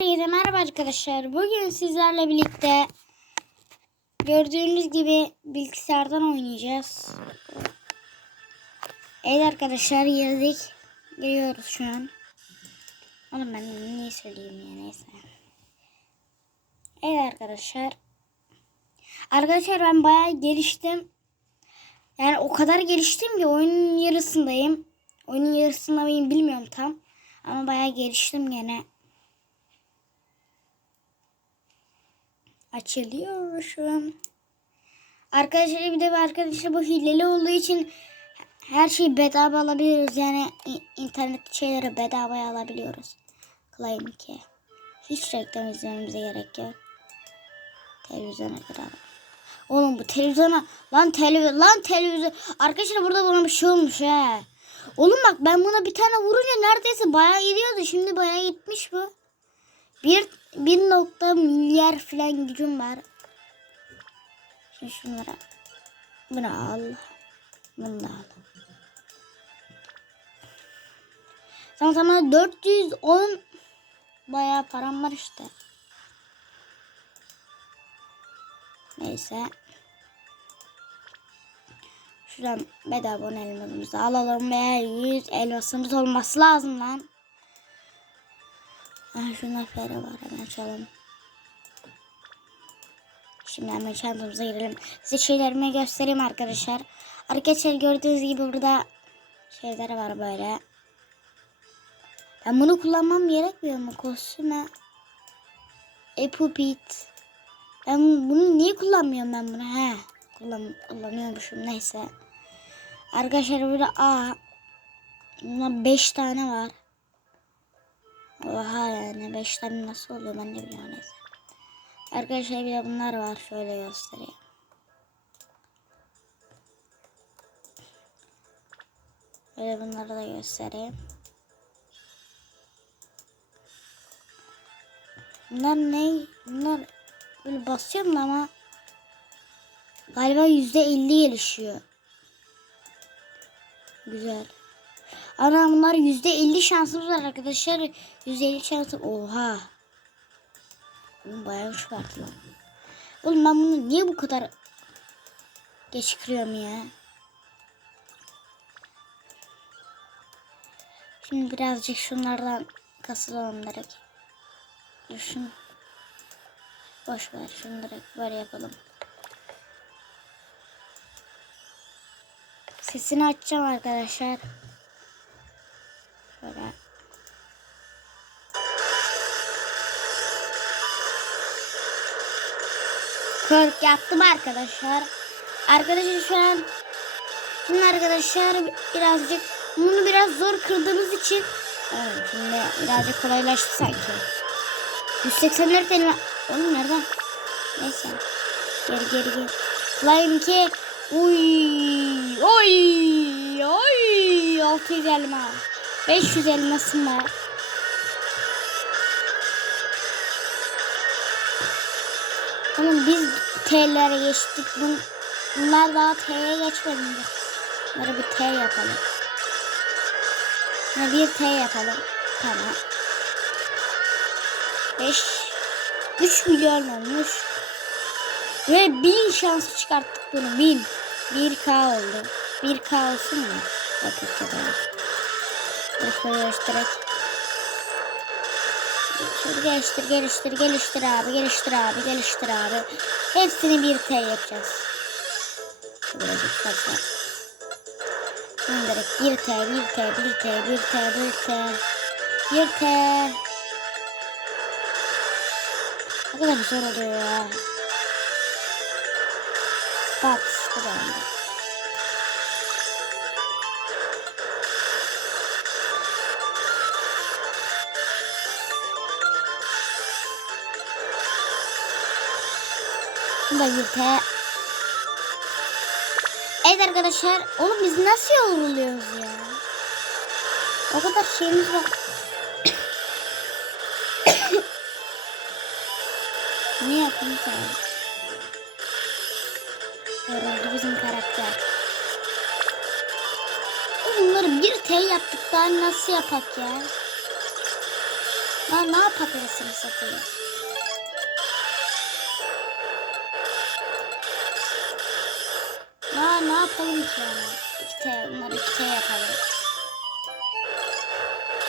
Herkese merhaba arkadaşlar. Bugün sizlerle birlikte gördüğünüz gibi bilgisayardan oynayacağız. Evet arkadaşlar girdik. Giriyoruz şu an. Oğlum ben niye söyleyeyim ya neyse. Evet arkadaşlar. Arkadaşlar ben bayağı geliştim. Yani o kadar geliştim ki oyunun yarısındayım. Oyunun yarısında mıyım bilmiyorum tam. Ama bayağı geliştim gene. Açılıyor şu an. Arkadaşlar bir de arkadaşlar bu hileli olduğu için her şeyi bedava alabiliyoruz. Yani internet şeyleri bedavaya alabiliyoruz. Claim ki. Hiç reklam izlememize gerek yok. Televizyona kadar. Oğlum bu televizyona lan televizyon lan televizyon arkadaşlar burada bana bir şey olmuş he. Oğlum bak ben buna bir tane vurunca neredeyse bayağı gidiyordu. Şimdi bayağı gitmiş bu. Bir, bir nokta milyar falan gücüm var. Şimdi şunlara. Bunu al. Bunu da al. Tamam tamam 410 bayağı param var işte. Neyse. Şuradan bedava elmasımızı alalım ve 100 elmasımız olması lazım lan. Ah şunlar fere var hemen açalım. Şimdi hemen çantamıza girelim. Size şeylerimi göstereyim arkadaşlar. Arkadaşlar gördüğünüz gibi burada şeyler var böyle. Ben bunu kullanmam gerekmiyor mu? Kostüme. Epupit. Ben bunu niye kullanmıyorum ben bunu? He. Kullan, kullanıyormuşum neyse. Arkadaşlar burada A. Bundan 5 tane var. Oha yani 5 tane nasıl oluyor ben de bilmiyorum neyse. Arkadaşlar bir de bunlar var şöyle göstereyim. Böyle bunları da göstereyim. Bunlar ne? Bunlar böyle basıyorum ama galiba yüzde elli gelişiyor. Güzel. Ana bunlar yüzde elli şansımız var arkadaşlar. Yüzde elli şansım. Oha. Oğlum bayağı çıkarttı lan. Oğlum ben bunu niye bu kadar geç kırıyorum ya? Şimdi birazcık şunlardan kasılalım direkt. Düşün. Boş ver şunu direkt böyle yapalım. Sesini açacağım arkadaşlar. Kırk yaptım arkadaşlar. Arkadaşlar şu an şimdi arkadaşlar birazcık bunu biraz zor kırdığımız için evet, şimdi birazcık kolaylaştı sanki. 184 elma. Oğlum nereden? Neyse. Geri geri geri. Climb ki. Uy. Oy. Oy. 600 elma. 500 elmasım var. Tamam biz T'lere geçtik. Bun- Bunlar daha T'ye geçmedi. Bunları bir T yapalım. Ha, bir T yapalım. Tamam. 5 3 milyon olmuş. Ve 1000 şansı çıkarttık bunu. 1000. 1K oldu. 1K olsun mu? Bakın kadar. Şöyle göstererek. Şöyle geliştir, geliştir, geliştir abi, geliştir abi, geliştir abi. Hepsini bir T yapacağız. Birazcık fazla. Şimdi direkt 1 T, 1 T, 1 T, 1 T, 1 T, 1 T. Ne kadar zor oluyor ya. Bak, bu da da T. Evet arkadaşlar. Oğlum biz nasıl yoruluyoruz ya? O kadar şeyimiz var. ne yapayım sen? Yoruldu bizim karakter. Bunları bir T yaptık daha nasıl yapak ya? Lan ne yap patatesini satayım? Ya ne yapalım ki yani? İki T, bunları iki T yapalım.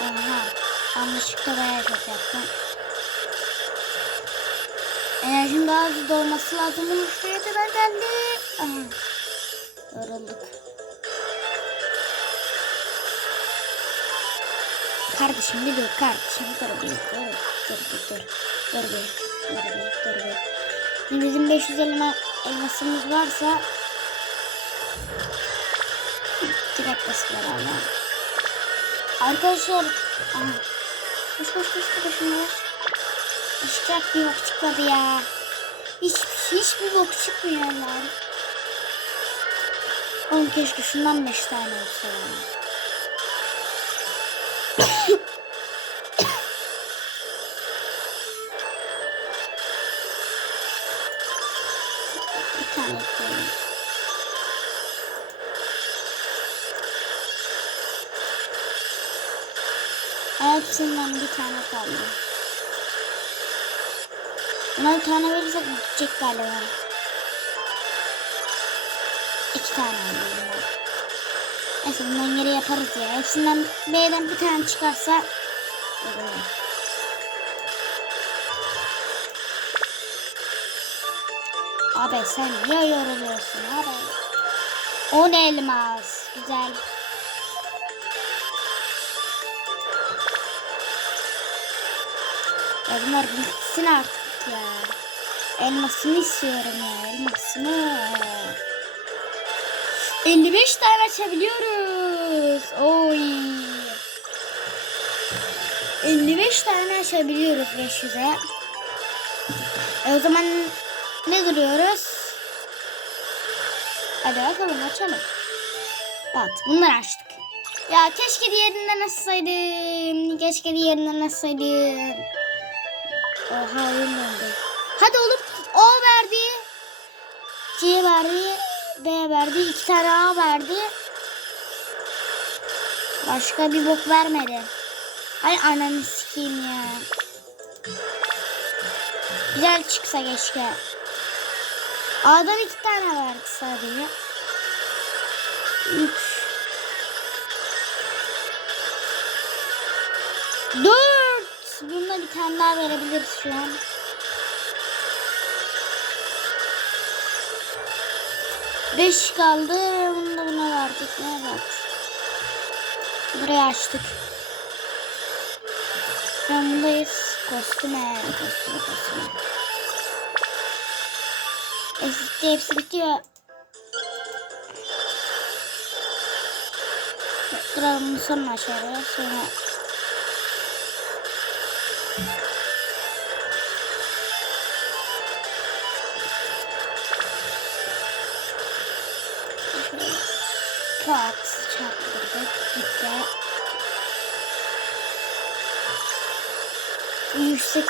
Aha, yanlışlıkla bayağı çok yaptım. Enerjim daha hızlı dolması lazım. Bunun şuraya geldi. Aha, yorulduk. Kardeşim bir dur kardeşim dur bir dur dur bir dur dur bir dur bir dur bir. Bizim 500 elma, elmasımız varsa basılar Allah. Arkadaşlar aha. Koş koş koş koş koş. Bir bok çıkmadı ya. Hiç, hiçbir bok çıkmıyor lan. Oğlum keşke şundan 5 tane olsa. Tane kaldı. Buna bir tane verirsek gidecek galiba. İki tane alayım ben. Neyse bundan geri yaparız ya. Hepsinden B'den bir tane çıkarsa olur. Abi sen niye yoruluyorsun abi? O ne elmas? Güzel. Ya bunlar bitsin artık ya. Elmasını istiyorum ya. Elmasını. 55 tane açabiliyoruz. Oy. 55 tane açabiliyoruz 500'e. E o zaman ne duruyoruz? Hadi bakalım açalım. Bak bunları açtık. Ya keşke diğerinden açsaydım. Keşke diğerinden açsaydım. Oha oldu. Hadi oğlum. O verdi. C verdi. B verdi. iki tane A verdi. Başka bir bok vermedi. Ay ananı sikeyim ya. Güzel çıksa keşke. A'dan iki tane verdi sadece. Üç. Dört. Bir tane daha verebiliriz şu an. Beş kaldı. Bunu da buna verdik. Evet. Burayı açtık. Şu an bundayız. Kostüme. Kostüme kostüme. Eski hepsi bitiyor. Duralım sonra aşağıya. Sonra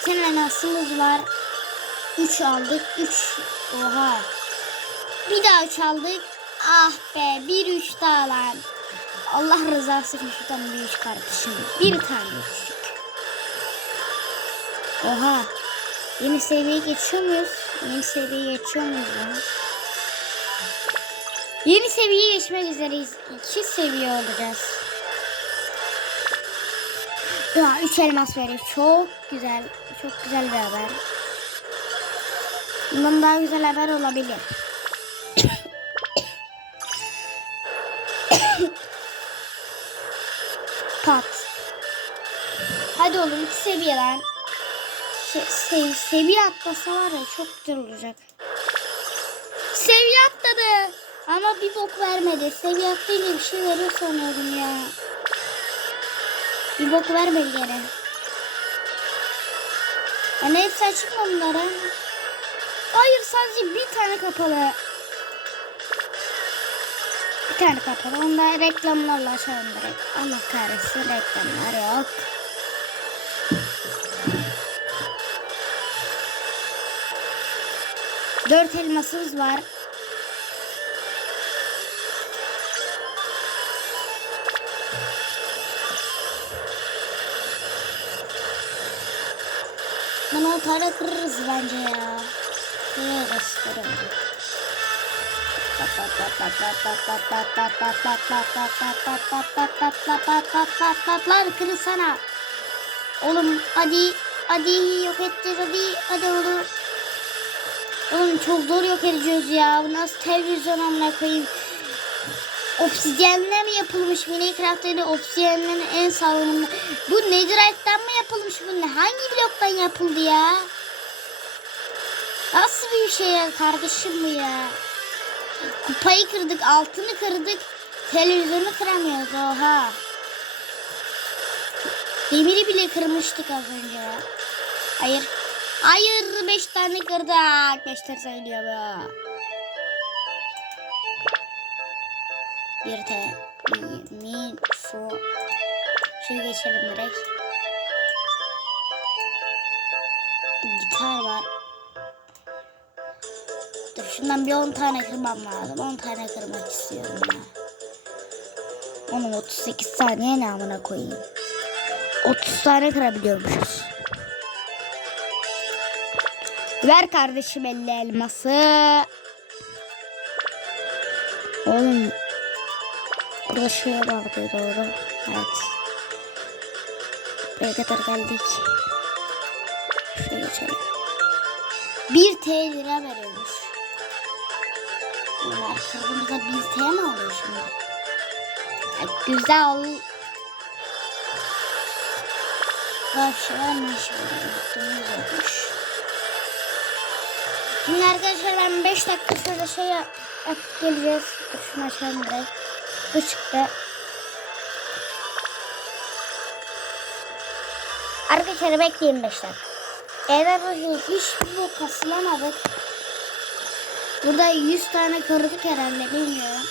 180 elmasımız var. 3 aldık. 3 oha. Bir daha 3 aldık. Ah be bir 3 daha lan. Allah rızası için şuradan bir 3 kardeşim. Bir tane küçük. Oha. Yeni seviyeye geçiyor muyuz? Yeni seviyeye geçiyor muyuz lan? Yeni seviyeye geçmek üzereyiz. 2 seviye olacağız. Ya 3 elmas veriyor. Çok güzel. Çok güzel bir haber. Bundan daha güzel haber olabilir. Pat. Hadi oğlum iki seviyeden. Se sev seviye atlasa var ya çok güzel olacak. Seviye atladı. Ama bir bok vermedi. Seviye atlayınca bir şey veriyor sanıyordum ya. Bir bok vermedi gene. Hani hepsi açık mı bunlara? Hayır sadece bir tane kapalı. Bir tane kapalı. Onda reklamlarla açalım direkt. Allah kahretsin reklamlar yok. Dört elmasımız var. Pat pat pat pat pat pat pat lan kırılsana. Oğlum hadi hadi yok edeceğiz hadi hadi oğlum. Oğlum çok zor yok edeceğiz ya. Bu nasıl televizyon amına koyayım. Obsidyenle mi yapılmış Minecraft'ta obsidyenlerin en sağlamında. Bu Netherite'den mi yapılmış bu ne? Hangi bloktan yapıldı ya? Nasıl bir şey ya kardeşim bu ya? Kupayı kırdık, altını kırdık. Televizyonu kıramıyoruz oha. Demiri bile kırmıştık az önce. Hayır. Hayır beş tane kırdık. Beş tane sayılıyor bu. Bir de mi, mi şu geçelim direkt. Gitar var. Dur şundan bir 10 tane kırmam lazım. 10 tane kırmak istiyorum ya. Onun 38 saniye ne amına koyayım. 30 tane kırabiliyormuşuz. Ver kardeşim elli elması. Oğlum. Dolaşıyor arkaya doğru. Evet. Buraya kadar geldik. Şuraya geçelim. 1 T lira veriyormuş. Ulan kırmızı 1 T mi alıyor şimdi? Ya, güzel. Başlamış. Unuttum. Şimdi arkadaşlar ben 5 dakika sonra şey yap, yap geleceğiz. Şunu açalım burayı. Bu çıktı. Arkadaşlar bekleyin 5 dakika. Eğer hiçbir bok kasılamadık. Burada 100 tane kırdık herhalde bilmiyorum.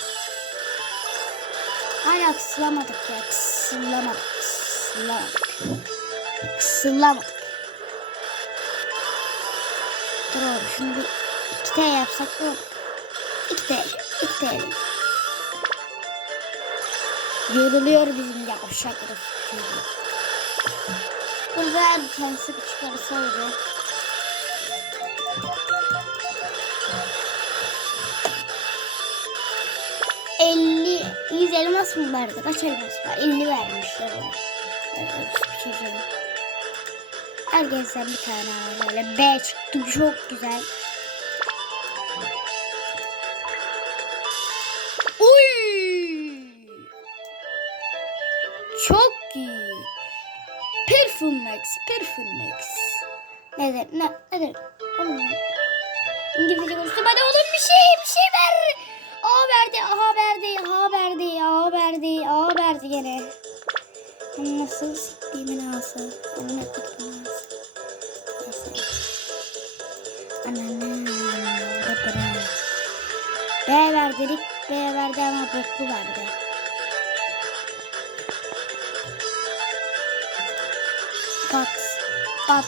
Hala kısılamadık ya. Kısılamadık. Kısılamadık. Kısılamadık. Dur oğlum şunu bir 2 T yapsak mı? 2 T. 2 T. Yoruluyor bizim yavşak çocuğu. Burada bir tanesi küçük arası olacak. Elli, yüz elmas mı vardı? Kaç elmas var? Elli vermişler çocuğum. Herkesten bir tane var böyle. B çıktı çok güzel. Perfumex, Perfumex. Nedir? Ne, nedir? Oğlum. İngilizce konuştum. Hadi oğlum bir şey, bir şey ver. A verdi, A verdi, A verdi, A verdi, A verdi gene. Hem nasıl siktiğimin ağası. Onu ne kutlumun ağası. Neyse. Ananı. B ver dedik. B verdi ama boklu verdi. Bat.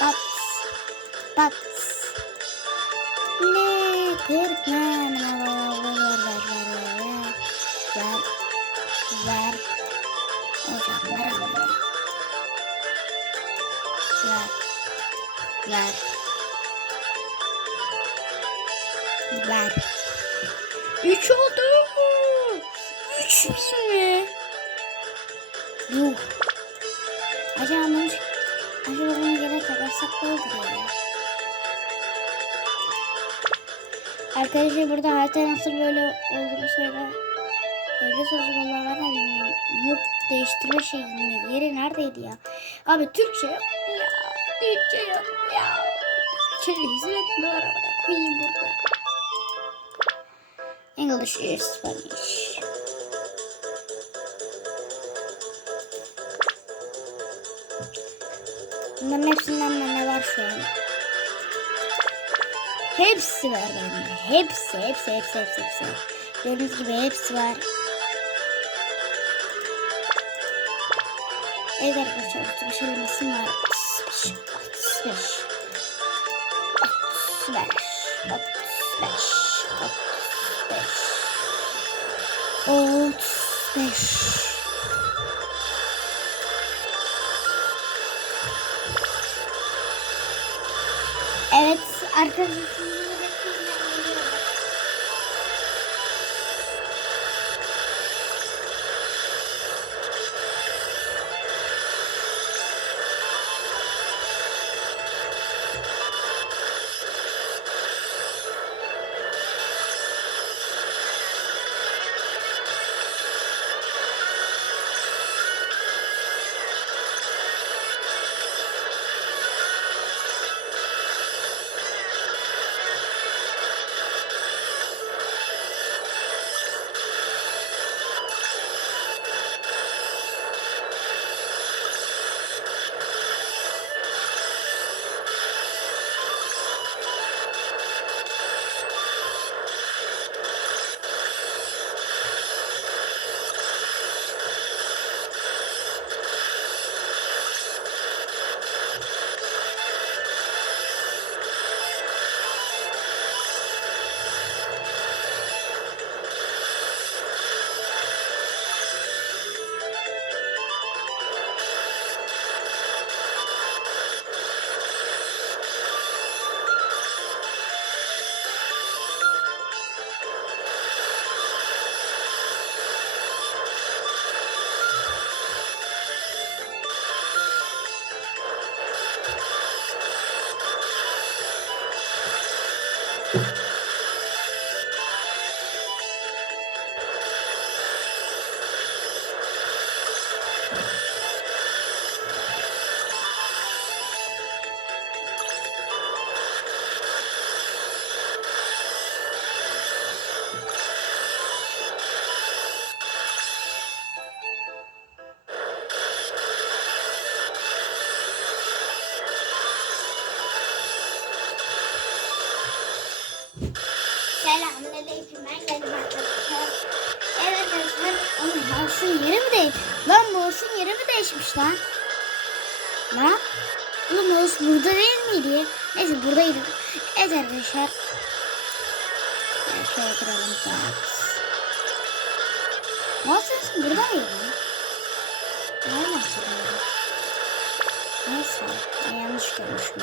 Bat. Bat. Ne? Kırk ne? Ne? Ne? Ne? Ne? Ne? Arkadaşlar burada harita nasıl böyle olduğunu söyle. Öyle sözüm var ama yok değiştirme şeyinin yeri neredeydi ya? Abi Türkçe yok ya. Türkçe yok ya. Türkçe hizmet etme arabada koyayım burada. English is Spanish. Bunların hepsinden de ne var şu an? Hepsi var bende. Hepsi, hepsi, hepsi, hepsi, hepsi. Gördüğünüz gibi hepsi var. Evet arkadaşlar, otuz beş elmasım var. Otuz beş, otuz beş, otuz beş, otuz beş, otuz beş. Oo. Arkadaşlar mouse'un yeri mi değil? Lan mouse'un yeri mi değişmiş lan? Lan? Bu mouse burada değil miydi? Neyse buradaydı. Evet arkadaşlar. Şöyle kıralım. Box. Mouse sesi buradaydı. Nereden hatırlıyorum? Neyse. Yanlış görmüşüm.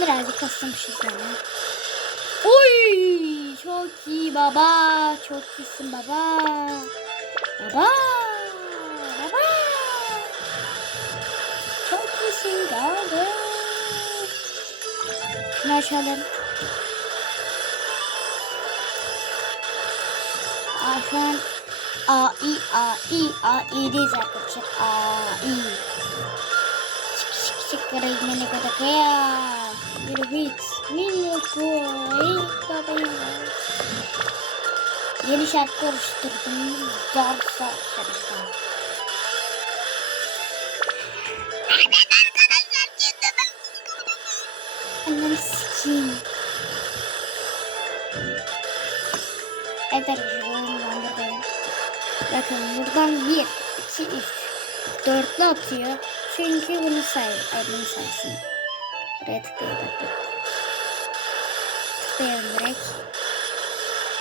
Birazcık ısınmışız yani. Oy! Çok iyi baba. Çok iyisin baba. Baba. Baba. Çok iyisin baba. Şunu açalım. Aa, şu an A, I, A, I, A, İ'deyiz arkadaşlar. A, I. Çık çık çık karayı mene kada hit. Minno koy. Babayım. Yeni şarkı oluşturdum. Zarsa şarkı. Annem sikiyim. Evet arkadaşlar oyunu bandırdayım. Bakın buradan 1, 2, 3. Dörtlü atıyor. Çünkü bunu say. Ay bunu saysın. Buraya tıklayalım. Tıklayalım direkt.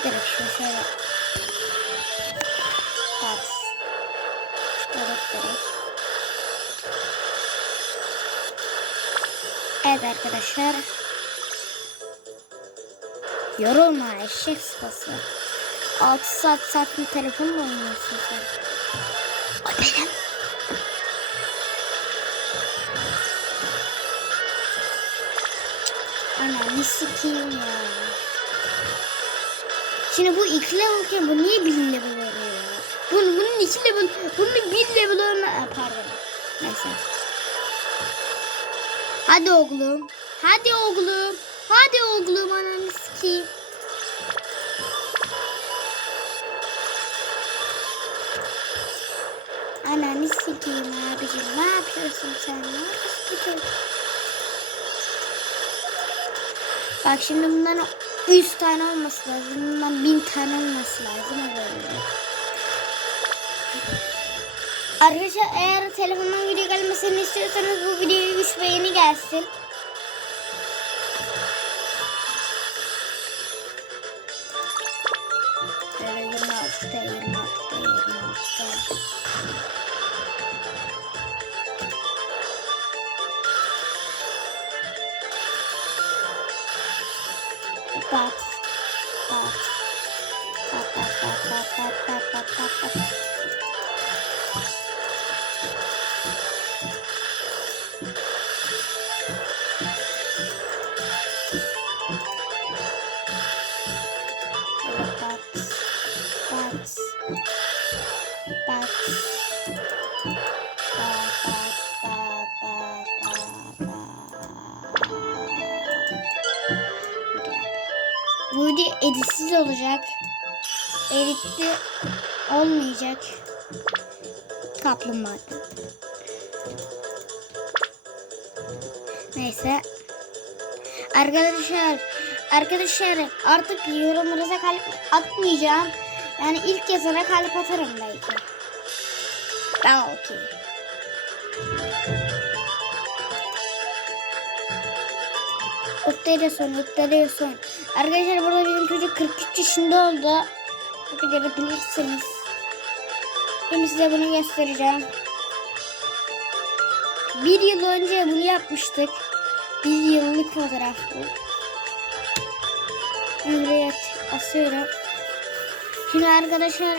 Direkt şunu şöyle. Bak. Tıkladık direkt. Evet arkadaşlar. Yorulma eşek sıpası. 6 saat saat mi telefonla oynuyorsun sen? O benim. Ananı sikeyim ya. Şimdi bu iki levelken bu niye bir level oluyor ya? Bunun, bunun iki level, bunun bir level olma... Aa, Pardon. Neyse. Hadi oğlum. Hadi oğlum. Hadi oğlum ananı sikeyim. Ananı sikeyim abicim. Ne yapıyorsun sen? Ne yapıyorsun? Bak şimdi bundan 100 tane olması lazım. Bundan 1000 tane olması lazım. Arkadaşlar eğer telefondan video gelmesini istiyorsanız bu videoya 3 beğeni gelsin. Böyle 26 26 Video editsiz olacak. Editli olmayacak. Kaplumbağa. Neyse. Arkadaşlar, arkadaşlar artık yorumlarınıza kalp atmayacağım. Yani ilk yazana kalp atarım belki. Ben okey. Ötteliyorsun, ötteliyorsun. Arkadaşlar burada bizim çocuk 43 yaşında oldu. Bu görebilirsiniz. Şimdi size bunu göstereceğim. Bir yıl önce bunu yapmıştık. Bir yıllık fotoğraf bu. Buraya asıyorum. Şimdi arkadaşlar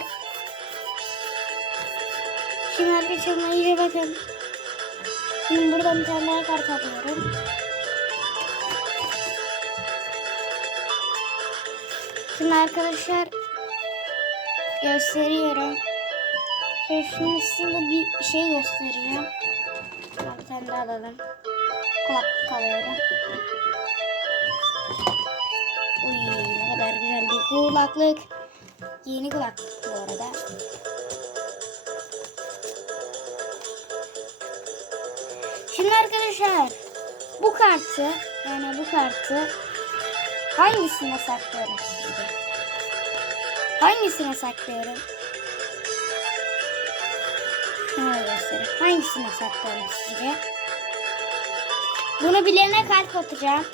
Şimdi arkadaşlar iyice bakın. Şimdi buradan bir tane daha kart alıyorum. Şimdi arkadaşlar gösteriyorum. Şunun üstünde bir şey göstereceğim. Bir tane daha alalım. Kulaklık alıyorum. Uy ne kadar güzel bir kulaklık. Yeni kulaklık bu arada. Şimdi arkadaşlar bu kartı yani bu kartı hangisine saklıyorum sizce? Hangisine saklıyorum? Şöyle göstereyim. Hangisine saklıyorum sizce? Bunu bilene kalp atacağım.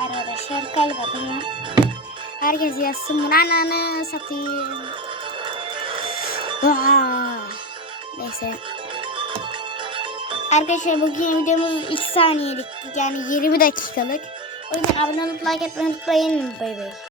Arkadaşlar kalp atacağım. Herkes yazsın bunu ananı satayım. Aa, neyse. Arkadaşlar bugün videomuz 2 saniyelik yani 20 dakikalık. O yüzden abone olup like etmeyi unutmayın. Bay bay.